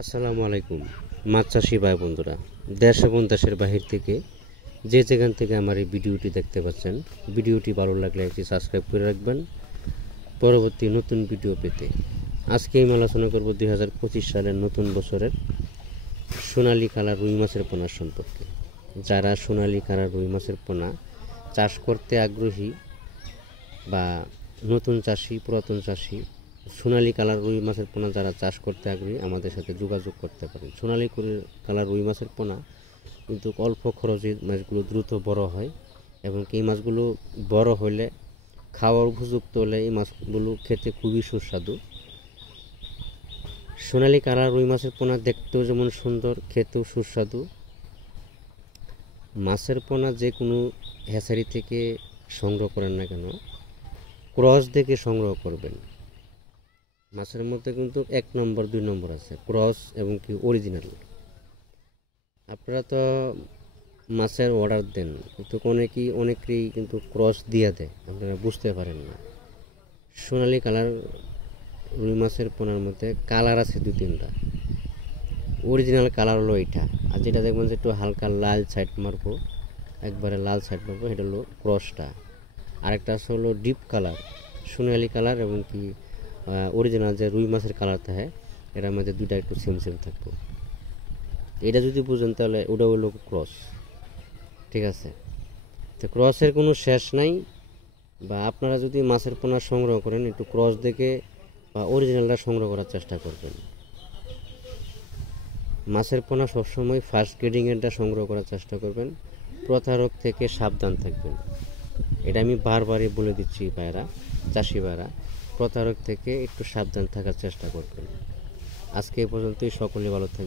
আসসালামু আলাইকুম মাছ চাষি ভাই বন্ধুরা, দেশ এবং দেশের বাহির থেকে যে যেখান থেকে আমার এই ভিডিওটি দেখতে পাচ্ছেন, ভিডিওটি ভালো লাগলে একটি সাবস্ক্রাইব করে রাখবেন পরবর্তী নতুন ভিডিও পেতে। আজকে আমি আলোচনা করব 2025 সালের নতুন বছরের সোনালী কালার রুই মাছের পোনা সম্পর্কে। যারা সোনালী কালার রুই মাছের পোনা চাষ করতে আগ্রহী বা নতুন চাষি, পুরাতন চাষি, সোনালী কালার রুই মাছের পোনা যারা চাষ করতে আগ্রহী আমাদের সাথে যোগাযোগ করতে পারেন। সোনালী কালার রুই মাছের পোনা কিন্তু অল্প খরচে মাছগুলো দ্রুত বড় হয় এবং এই মাছগুলো বড় হলে খাওয়ার উপযুক্ত হলে এই মাছগুলো খেতে খুবই সুস্বাদু। সোনালী কালার রুই মাছের পোনা দেখতেও যেমন সুন্দর, খেতেও সুস্বাদু। মাছের পোনা যে কোনো হ্যাচারি থেকে সংগ্রহ করেন না কেন, ক্রস দেখে সংগ্রহ করবেন। মাছের মধ্যে কিন্তু 1 নম্বর 2 নম্বর আছে, ক্রস এবং কি অরিজিনাল। আপনারা তো মাছের অর্ডার দেন কিন্তু অনেকেই কিন্তু ক্রস দিয়ে দেয়, আপনারা বুঝতে পারেন না। সোনালী কালার রুই মাছের পোনার মধ্যে কালার আছে 2-3টা। অরিজিনাল কালার হলো এটা, আর যেটা দেখবেন যে একটু হালকা লাল সাইড মারবো, একবারে লাল সাইড মারবো, এটা হলো ক্রসটা। আরেকটা আছে হলো ডিপ কালার সোনালী কালার এবং কি অরিজিনাল যে রুই মাছের কালার থাকে, এটার মধ্যে দুইটা একটু সেম সেম থাকবো। এটা যদি বুঝেন তাহলে ওটা হলো ক্রস, ঠিক আছে? তো ক্রসের কোনো শেষ নাই। বা আপনারা যদি মাছের পোনা সংগ্রহ করেন, একটু ক্রস দেখে বা অরিজিনালটা সংগ্রহ করার চেষ্টা করবেন। মাছের পোনা সবসময় ফার্স্ট গ্রেডিংয়েরটা সংগ্রহ করার চেষ্টা করবেন, প্রতারক থেকে সাবধান থাকবেন। এটা আমি বারবারই বলে দিচ্ছি ভাইরা, চাষি ভাইরা, প্রতারক থেকে একটু সাবধান থাকার চেষ্টা করবেন। আজকে এই পর্যন্তই, সকলে ভালো থাকবেন।